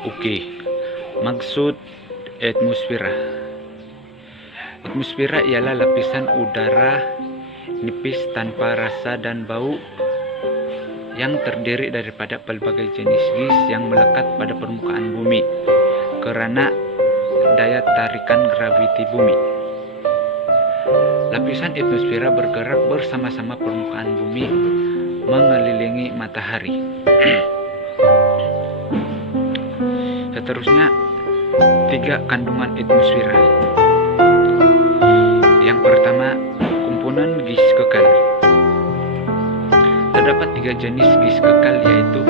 Oke, maksud atmosfera. Atmosfera ialah lapisan udara nipis tanpa rasa dan bau yang terdiri daripada pelbagai jenis gas yang melekat pada permukaan bumi karena daya tarikan graviti bumi. Lapisan atmosfera bergerak bersama-sama permukaan bumi mengelilingi matahari. Seterusnya, 3 kandungan atmosfera. Yang pertama, komponen gas kekal. Terdapat 3 jenis gas kekal, yaitu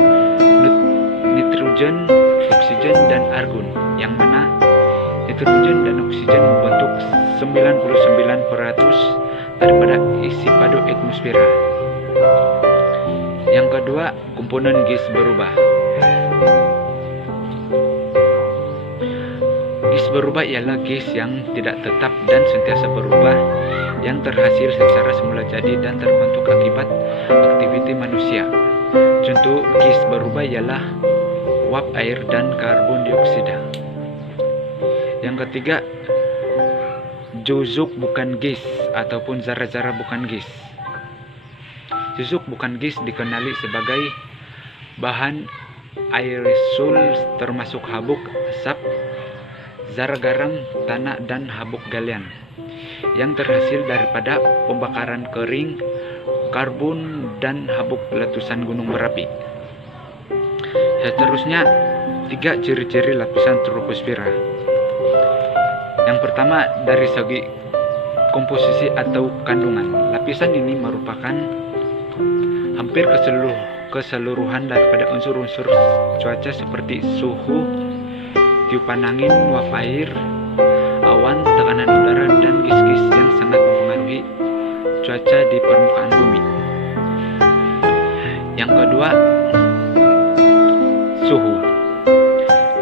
nitrogen, oksigen, dan argon, yang mana nitrogen dan oksigen membentuk 99% daripada isi padu atmosfera. Yang kedua, komponen gas berubah. Gas berubah ialah gas yang tidak tetap dan sentiasa berubah, yang terhasil secara semula jadi dan terbentuk akibat aktiviti manusia. Contoh gas berubah ialah uap air dan karbon dioksida. Yang ketiga, zuzuk bukan gas ataupun zara-zara bukan gas. Zuzuk bukan gas dikenali sebagai bahan aerosol termasuk habuk asap, zara garam, tanah, dan habuk galian yang terhasil daripada pembakaran kering, karbon, dan habuk letusan gunung berapi. Seterusnya, 3 ciri-ciri lapisan troposfera. Yang pertama, dari segi komposisi atau kandungan. Lapisan ini merupakan hampir keseluruhan daripada unsur-unsur cuaca seperti suhu, tiupan angin, uap air, awan, tekanan udara, dan gas-gas yang sangat mempengaruhi cuaca di permukaan bumi. Yang kedua, suhu.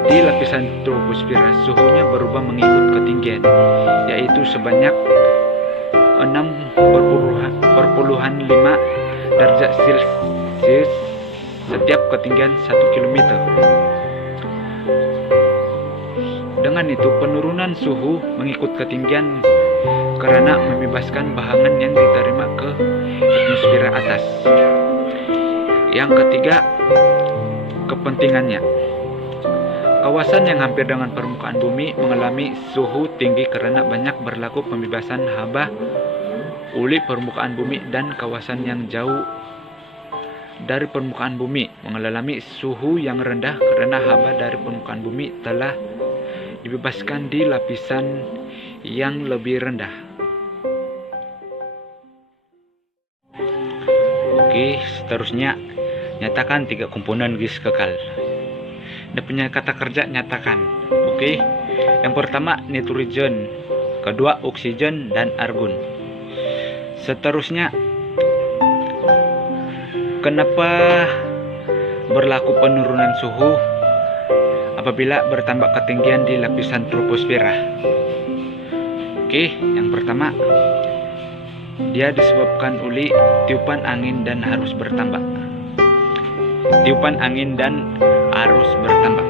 Di lapisan troposfera, suhunya berubah mengikut ketinggian, yaitu sebanyak 6,5 derajat Celcius setiap ketinggian 1 km. Dengan itu, penurunan suhu mengikut ketinggian karena membebaskan bahangan yang diterima ke atmosfera atas. Yang ketiga, kepentingannya. Kawasan yang hampir dengan permukaan bumi mengalami suhu tinggi karena banyak berlaku pembebasan haba oleh permukaan bumi, dan kawasan yang jauh dari permukaan bumi mengalami suhu yang rendah karena haba dari permukaan bumi telah dibebaskan di lapisan yang lebih rendah. Oke, seterusnya nyatakan 3 komponen gas kekal. Dia punya kata kerja nyatakan. Oke, yang pertama nitrogen, kedua oksigen, dan argon. Seterusnya, kenapa berlaku penurunan suhu apabila bertambah ketinggian di lapisan troposfera? Oke, yang pertama, dia disebabkan oleh tiupan angin dan arus bertambah. Tiupan angin dan arus bertambah.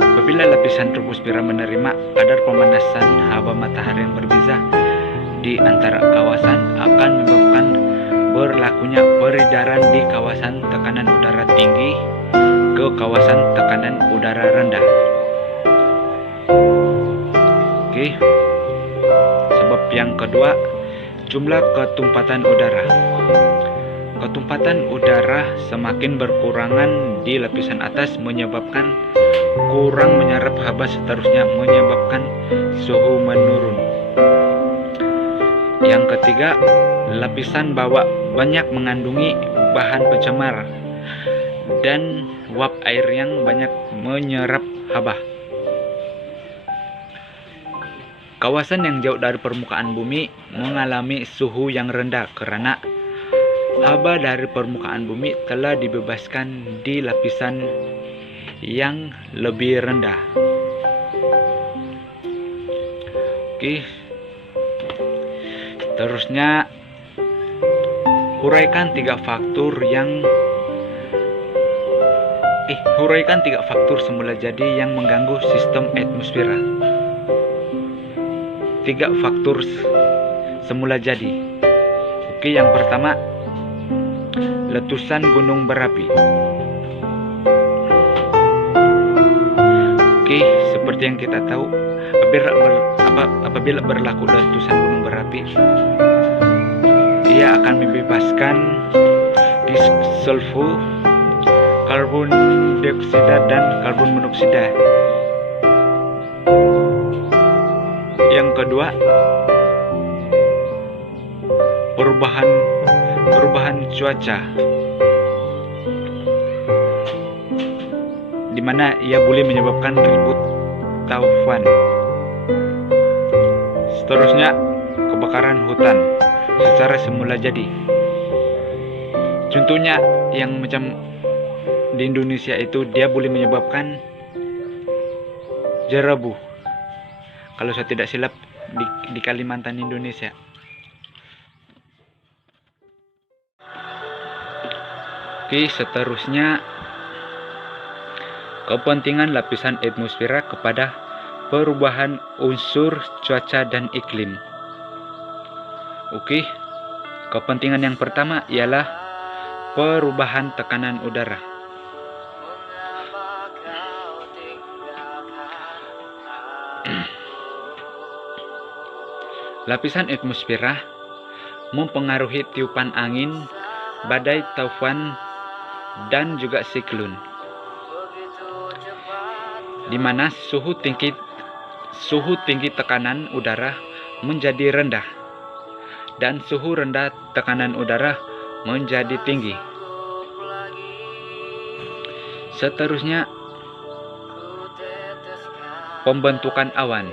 Apabila lapisan troposfera menerima kadar pemanasan haba matahari yang berbeda di antara kawasan, akan menyebabkan berlakunya peredaran di kawasan tekanan udara tinggi ke kawasan tekanan udara rendah. Oke. Sebab yang kedua, jumlah ketumpatan udara. Ketumpatan udara semakin berkurangan di lapisan atas menyebabkan kurang menyerap haba, seterusnya menyebabkan suhu menurun. Yang ketiga, lapisan bawah banyak mengandungi bahan pencemar dan uap air yang banyak menyerap haba. Kawasan yang jauh dari permukaan bumi mengalami suhu yang rendah karena haba dari permukaan bumi telah dibebaskan di lapisan yang lebih rendah. Oke. Seterusnya, uraikan 3 faktor yang Huraikan 3 faktor semula jadi yang mengganggu sistem atmosfera. 3 faktor semula jadi. Oke, yang pertama, letusan gunung berapi. Oke, seperti yang kita tahu, apabila berlaku letusan gunung berapi, ia akan membebaskan sulfur, karbon dioksida, dan karbon monoksida. Yang kedua, perubahan cuaca, di mana ia boleh menyebabkan ribut taufan. Seterusnya, kebakaran hutan secara semula jadi. Contohnya yang macam di Indonesia itu, dia boleh menyebabkan jerabu, kalau saya tidak silap, di Kalimantan, Indonesia. Oke, seterusnya, kepentingan lapisan atmosfera kepada perubahan unsur cuaca dan iklim. Oke, kepentingan yang pertama ialah perubahan tekanan udara. Lapisan atmosfera mempengaruhi tiupan angin, badai taufan, dan juga siklon, di mana suhu tinggi tekanan udara menjadi rendah dan suhu rendah tekanan udara menjadi tinggi. Seterusnya, pembentukan awan.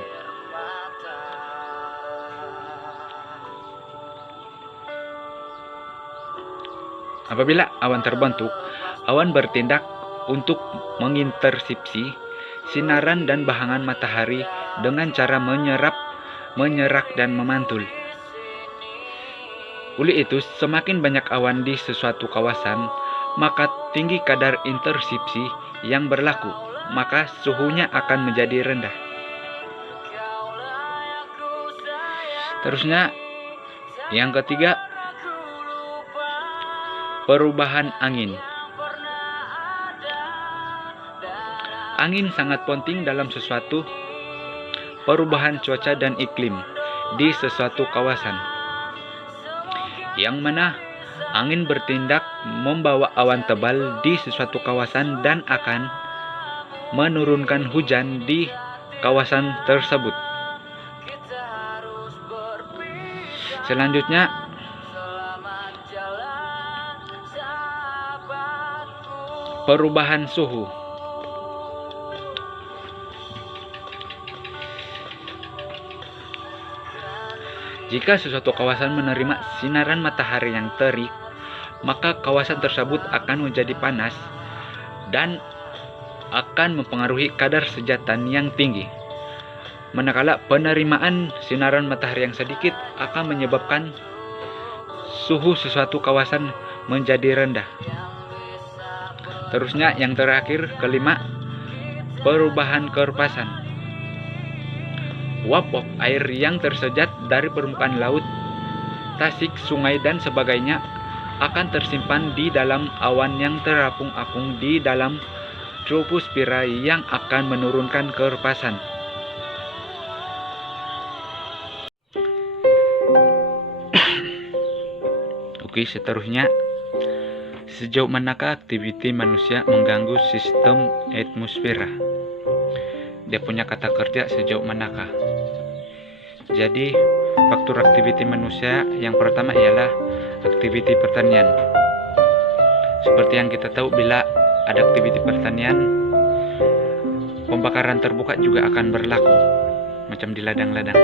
Apabila awan terbentuk, awan bertindak untuk mengintersepsi sinaran dan bahangan matahari dengan cara menyerak dan memantul. Oleh itu, semakin banyak awan di sesuatu kawasan, maka tinggi kadar intersepsi yang berlaku, maka suhunya akan menjadi rendah. Terusnya, yang ketiga, perubahan angin. Angin sangat penting dalam sesuatu perubahan cuaca dan iklim di sesuatu kawasan, yang mana angin bertindak membawa awan tebal di sesuatu kawasan dan akan menurunkan hujan di kawasan tersebut. Selanjutnya, perubahan suhu. Jika sesuatu kawasan menerima sinaran matahari yang terik, maka kawasan tersebut akan menjadi panas dan akan mempengaruhi kadar sejatan yang tinggi. Manakala penerimaan sinaran matahari yang sedikit akan menyebabkan suhu sesuatu kawasan menjadi rendah. Terusnya, yang terakhir, kelima, perubahan kerupasan. Uap air yang tersedat dari permukaan laut, tasik, sungai, dan sebagainya akan tersimpan di dalam awan yang terapung-apung di dalam troposfera yang akan menurunkan kerupasan. Oke, seterusnya, sejauh manakah aktiviti manusia mengganggu sistem atmosfera? Dia punya kata kerja sejauh manakah. Jadi, faktor aktiviti manusia yang pertama ialah aktiviti pertanian. Seperti yang kita tahu, bila ada aktiviti pertanian, pembakaran terbuka juga akan berlaku, macam di ladang-ladang.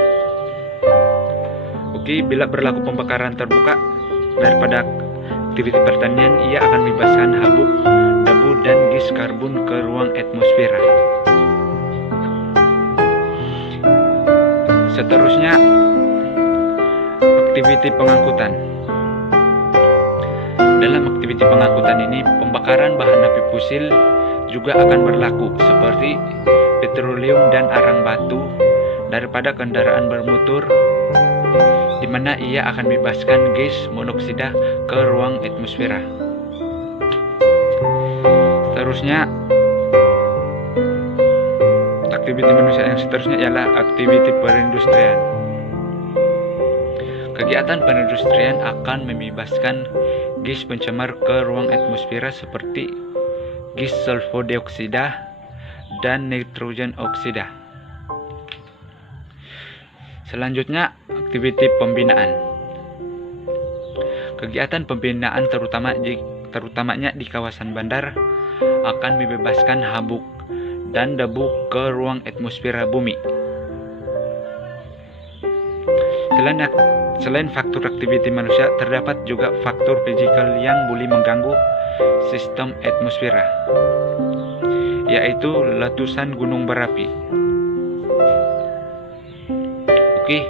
Oke, bila berlaku pembakaran terbuka daripada aktiviti pertanian, ia akan membebaskan habuk, debu, dan gas karbon ke ruang atmosfera. Seterusnya, aktiviti pengangkutan. Dalam aktiviti pengangkutan ini, pembakaran bahan api fosil juga akan berlaku seperti petroleum dan arang batu daripada kendaraan bermotor, di mana ia akan membebaskan gas monoksida ke ruang atmosfera. Seterusnya, aktiviti manusia yang seterusnya ialah aktiviti perindustrian. Kegiatan perindustrian akan membebaskan gas pencemar ke ruang atmosfera seperti gas sulfur dioksida dan nitrogen oksida. Selanjutnya, aktiviti pembinaan. Kegiatan pembinaan terutamanya di kawasan bandar akan membebaskan habuk dan debu ke ruang atmosfera bumi. Selain faktor aktiviti manusia, terdapat juga faktor fisikal yang boleh mengganggu sistem atmosfera, yaitu letusan gunung berapi. Oke,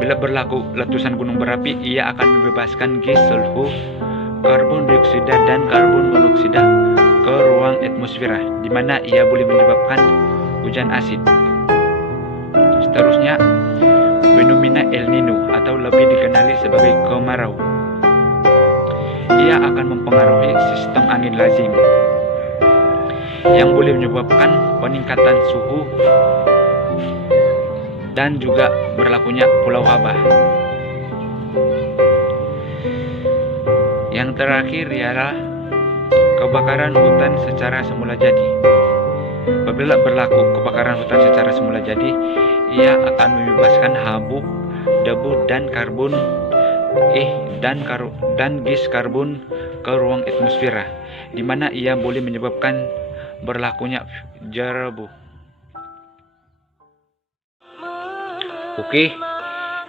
bila berlaku letusan gunung berapi, ia akan membebaskan gas sulfur, karbon dioksida dan karbon monoksida ke ruang atmosfera, di mana ia boleh menyebabkan hujan asid. Seterusnya, fenomena El Nino atau lebih dikenali sebagai kemarau. Ia akan mempengaruhi sistem angin lazim yang boleh menyebabkan peningkatan suhu dan juga berlakunya pulau Habah. Yang terakhir ialah kebakaran hutan secara semula jadi. Apabila berlaku kebakaran hutan secara semula jadi, ia akan membebaskan habuk, debu dan gas karbon ke ruang atmosfera, di mana ia boleh menyebabkan berlakunya jerebu. Oke,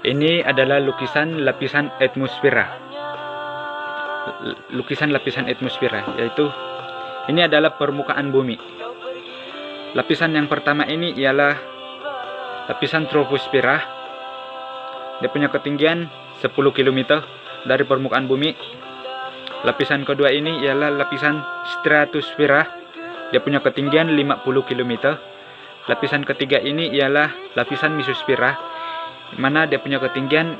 ini adalah lukisan lapisan atmosfera. Yaitu ini adalah permukaan bumi. Lapisan yang pertama ini ialah lapisan troposfera. Dia punya ketinggian 10 km dari permukaan bumi. Lapisan kedua ini ialah lapisan stratosfera. Dia punya ketinggian 50 km. Lapisan ketiga ini ialah lapisan mesosfera, mana dia punya ketinggian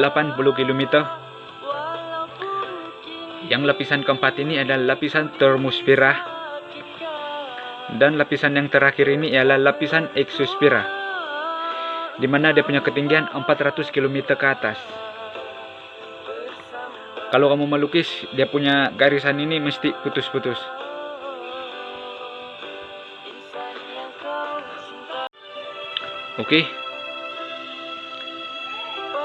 80 km. Yang lapisan keempat ini adalah lapisan termosfera. Dan lapisan yang terakhir ini ialah lapisan eksosfera, di mana dia punya ketinggian 400 km ke atas. Kalau kamu melukis, dia punya garisan ini mesti putus-putus. Oke.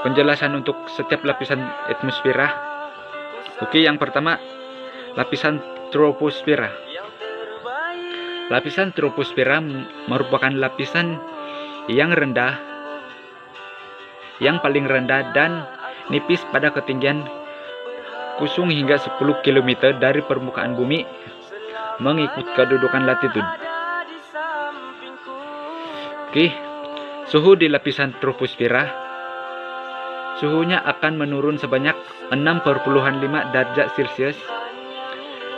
Penjelasan untuk setiap lapisan atmosfera. Oke, yang pertama, lapisan troposfera. Lapisan troposfera merupakan lapisan yang paling rendah dan nipis pada ketinggian kusung hingga 10 km dari permukaan bumi mengikut kedudukan latitude. Oke, suhu di lapisan troposfera, suhunya akan menurun sebanyak 6,5 derajat Celcius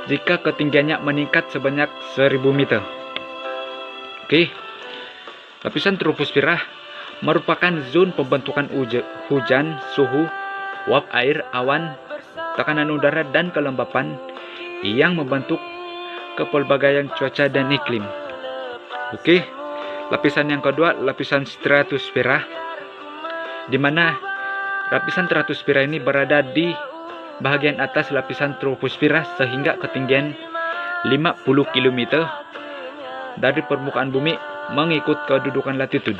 jika ketinggiannya meningkat sebanyak 1000 meter. Oke, lapisan troposfera merupakan zona pembentukan hujan, suhu, uap air, awan, tekanan udara, dan kelembapan yang membentuk kepelbagaian cuaca dan iklim. Oke, lapisan yang kedua, lapisan stratosfera, di mana lapisan stratosfera ini berada di bagian atas lapisan troposfera sehingga ketinggian 50 km dari permukaan bumi mengikut kedudukan latitude.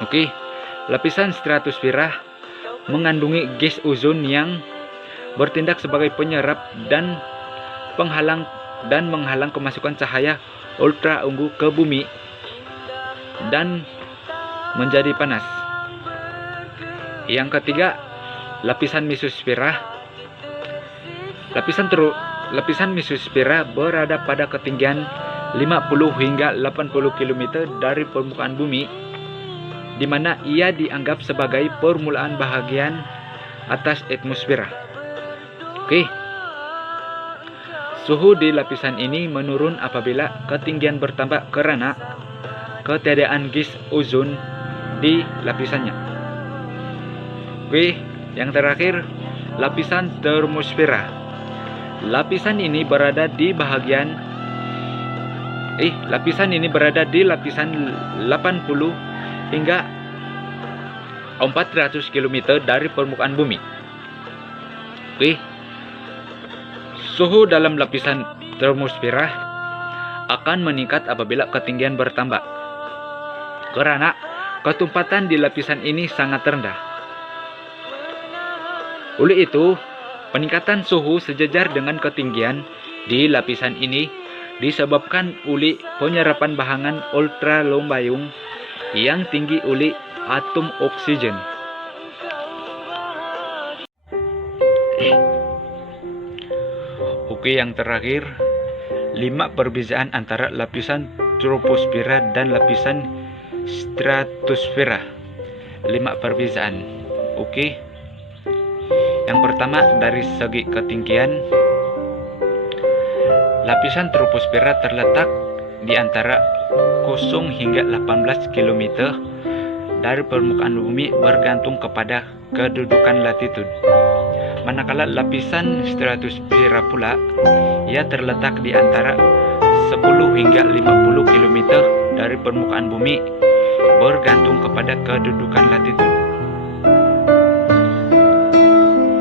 Oke, lapisan stratosfera mengandungi gas ozon yang bertindak sebagai penyerap dan menghalang kemasukan cahaya ultraviolet ke bumi dan menjadi panas. Yang ketiga, lapisan mesosfera. Lapisan mesosfera berada pada ketinggian 50 hingga 80 km dari permukaan bumi, di mana ia dianggap sebagai permulaan bahagian atas atmosfera. Oke. Suhu di lapisan ini menurun apabila ketinggian bertambah karena ketiadaan gas ozon di lapisannya. Oke, yang terakhir, lapisan termosfera. Lapisan ini berada di lapisan 80 hingga 400 km dari permukaan bumi. Oke. Suhu dalam lapisan termosfera akan meningkat apabila ketinggian bertambah, karena ketumpatan di lapisan ini sangat rendah. Oleh itu, peningkatan suhu sejajar dengan ketinggian di lapisan ini disebabkan oleh penyerapan bahangan ultralombayung yang tinggi oleh atom oksigen. Oke, yang terakhir, 5 perbedaan antara lapisan troposfera dan lapisan stratosfera. 5 perbedaan. Oke. Yang pertama, dari segi ketinggian, lapisan troposfera terletak di antara 0 hingga 18 km dari permukaan bumi bergantung kepada kedudukan latitude. Manakala lapisan stratosfera pula, ia terletak di antara 10 hingga 50 km dari permukaan bumi bergantung kepada kedudukan latitude.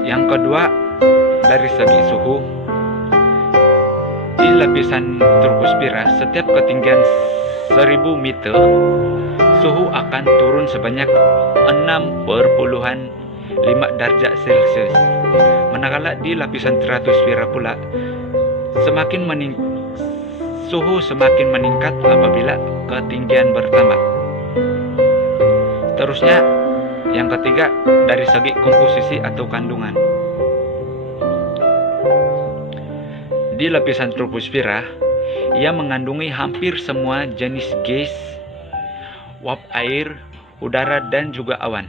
Yang kedua, dari segi suhu, di lapisan troposfera setiap ketinggian 1000 meter, suhu akan turun sebanyak 6,5 derajat Celcius. Manakala di lapisan stratosfera pula, suhu semakin meningkat apabila ketinggian bertambah. Terusnya, yang ketiga, dari segi komposisi atau kandungan. Di lapisan troposfera, ia mengandungi hampir semua jenis gas, uap air, udara, dan juga awan.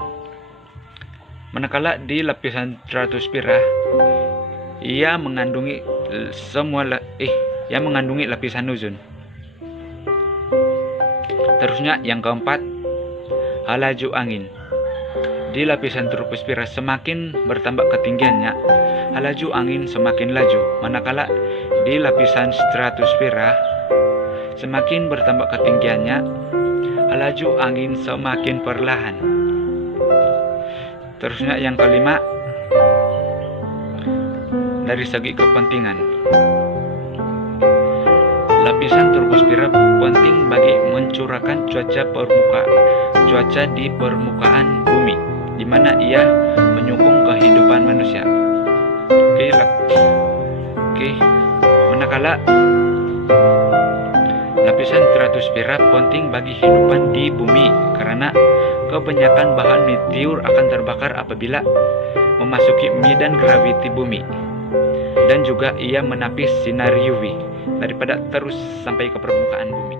Manakala di lapisan stratosfera, ia mengandungi lapisan ozon. Terusnya, yang keempat, laju angin. Di lapisan troposfera semakin bertambah ketinggiannya, laju angin semakin laju. Manakala di lapisan stratosfera semakin bertambah ketinggiannya, laju angin semakin perlahan. Terusnya, yang kelima, dari segi kepentingan. Lapisan troposfera penting bagi mencurahkan cuaca di permukaan bumi, di mana ia menyokong kehidupan manusia. Manakala lapisan stratosfera penting bagi kehidupan di bumi karena kebanyakan bahan meteor akan terbakar apabila memasuki medan graviti bumi, dan juga ia menapis sinar UV daripada terus sampai ke permukaan bumi.